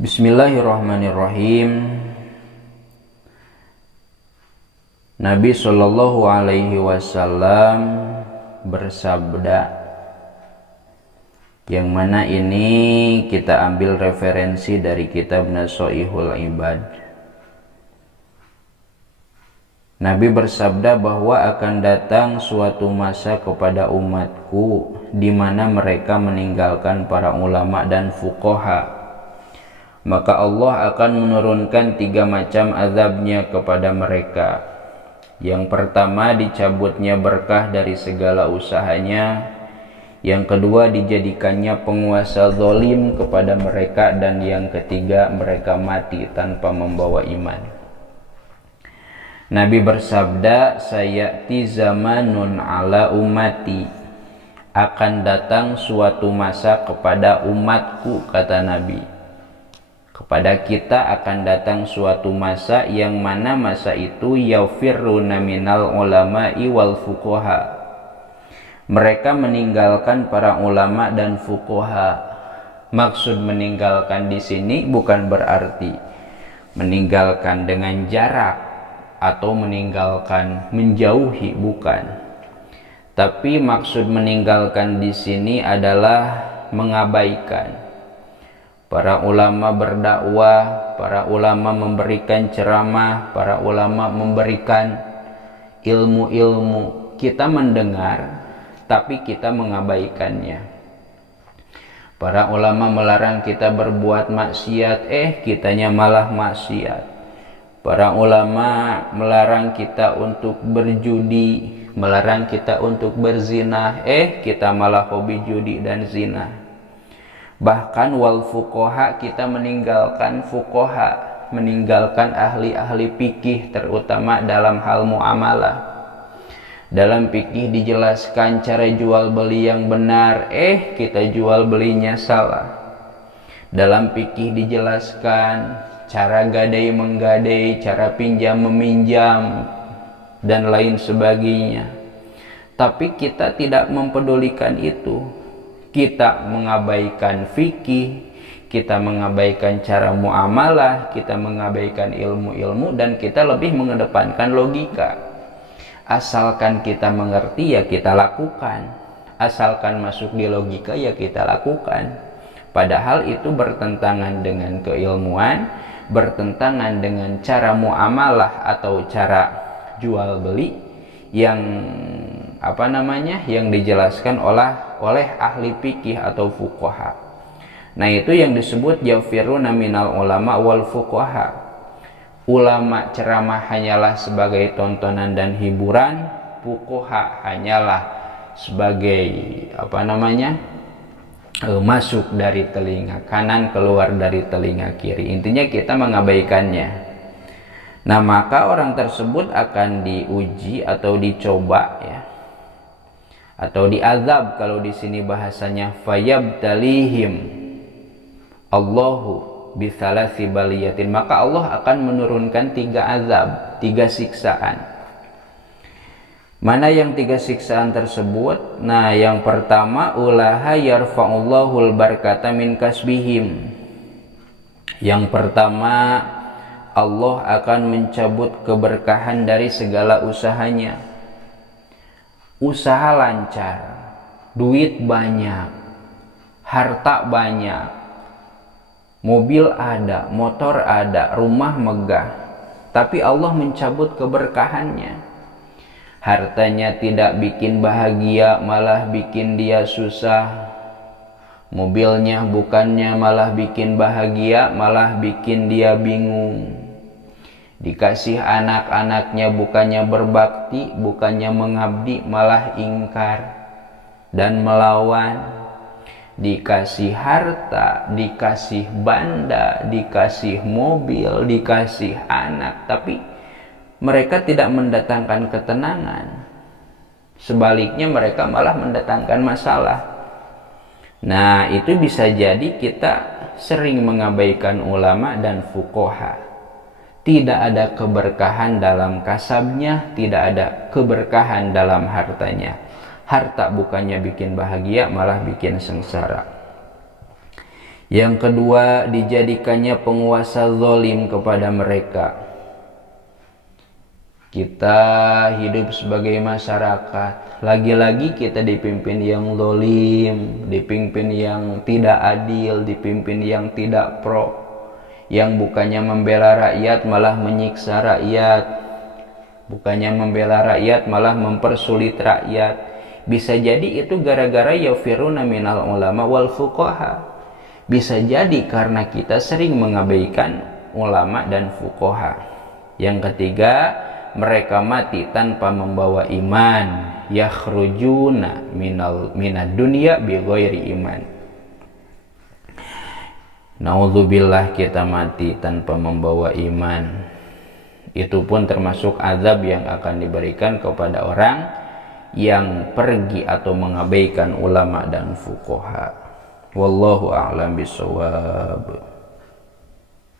Bismillahirrahmanirrahim. Nabi Shallallahu Alaihi Wasallam bersabda, yang mana ini kita ambil referensi dari kitab Nasha'ihul Ibad. Nabi bersabda bahwa akan datang suatu masa kepada umatku di mana mereka meninggalkan para ulama dan fuqaha. Maka Allah akan menurunkan 3 macam azabnya kepada mereka. Yang pertama, dicabutnya berkah dari segala usahanya. Yang kedua, dijadikannya penguasa zalim kepada mereka. Dan yang ketiga, mereka mati tanpa membawa iman. Nabi bersabda, sayati zamanun ala ummati, akan datang suatu masa kepada umatku, kata Nabi. Kepada kita akan datang suatu masa yang mana masa itu yafirruna minal ulama'i wal fuqaha. Mereka meninggalkan para ulama dan fuqaha. Maksud meninggalkan di sini bukan berarti meninggalkan dengan jarak atau meninggalkan menjauhi, bukan. Tapi maksud meninggalkan di sini adalah mengabaikan. Para ulama berdakwah, para ulama memberikan ceramah, para ulama memberikan ilmu-ilmu. Kita mendengar, tapi kita mengabaikannya. Para ulama melarang kita berbuat maksiat, kitanya malah maksiat. Para ulama melarang kita untuk berjudi, melarang kita untuk berzina, kita malah hobi judi dan zina. Bahkan wal fuqaha, kita meninggalkan fuqaha, meninggalkan ahli-ahli fikih, terutama dalam hal muamalah. Dalam fikih dijelaskan cara jual beli yang benar, kita jual belinya salah. Dalam fikih dijelaskan cara gadai menggadai, cara pinjam meminjam, dan lain sebagainya. Tapi kita tidak mempedulikan itu. Kita mengabaikan fikih, kita mengabaikan cara muamalah, kita mengabaikan ilmu-ilmu, dan kita lebih mengedepankan logika. Asalkan kita mengerti, ya kita lakukan. Asalkan masuk di logika, ya kita lakukan. Padahal itu bertentangan dengan keilmuan, bertentangan dengan cara muamalah atau cara jual beli yang yang dijelaskan oleh ahli fikih atau fuqaha. Nah, itu yang disebut yafiruna minal ulama wal fuqaha. Ulama ceramah hanyalah sebagai tontonan dan hiburan, fuqaha hanyalah sebagai masuk dari telinga kanan, keluar dari telinga kiri. Intinya kita mengabaikannya. Nah, maka orang tersebut akan diuji atau dicoba, ya, atau diazab kalau di sini bahasanya fayabtalihim Allahu bitsalasi baliyatin. Maka Allah akan menurunkan 3 azab, 3 siksaan. Mana yang 3 siksaan tersebut? Nah, yang pertama, ulaha yarfa'ullahul barakata min kasbihim. Yang pertama, Allah akan mencabut keberkahan dari segala usahanya. Usaha lancar, duit banyak, harta banyak, mobil ada, motor ada, rumah megah, tapi Allah mencabut keberkahannya. Hartanya tidak bikin bahagia, malah bikin dia susah. Mobilnya bukannya malah bikin bahagia, malah bikin dia bingung. Dikasih anak-anaknya bukannya berbakti, bukannya mengabdi, malah ingkar dan melawan. Dikasih harta, dikasih banda, dikasih mobil, dikasih anak, tapi mereka tidak mendatangkan ketenangan. Sebaliknya mereka malah mendatangkan masalah. Nah, itu bisa jadi kita sering mengabaikan ulama dan fuqaha. Tidak ada keberkahan dalam kasabnya, tidak ada keberkahan dalam hartanya. Harta bukannya bikin bahagia, malah bikin sengsara. Yang kedua, dijadikannya penguasa zalim kepada mereka. Kita hidup sebagai masyarakat, lagi-lagi kita dipimpin yang zalim, dipimpin yang tidak adil, dipimpin yang tidak pro, yang bukannya membela rakyat malah menyiksa rakyat, bukannya membela rakyat malah mempersulit rakyat. Bisa jadi itu gara-gara yafiruna minal ulama wal fuqaha. Bisa jadi karena kita sering mengabaikan ulama dan fuqaha. Yang ketiga, mereka mati tanpa membawa iman, yakhrujuna minad dunya bighairi iman. Naudzubillah, kita mati tanpa membawa iman. Itu pun termasuk azab yang akan diberikan kepada orang yang pergi atau mengabaikan ulama dan fuqaha. Wallahu a'lam bishawab.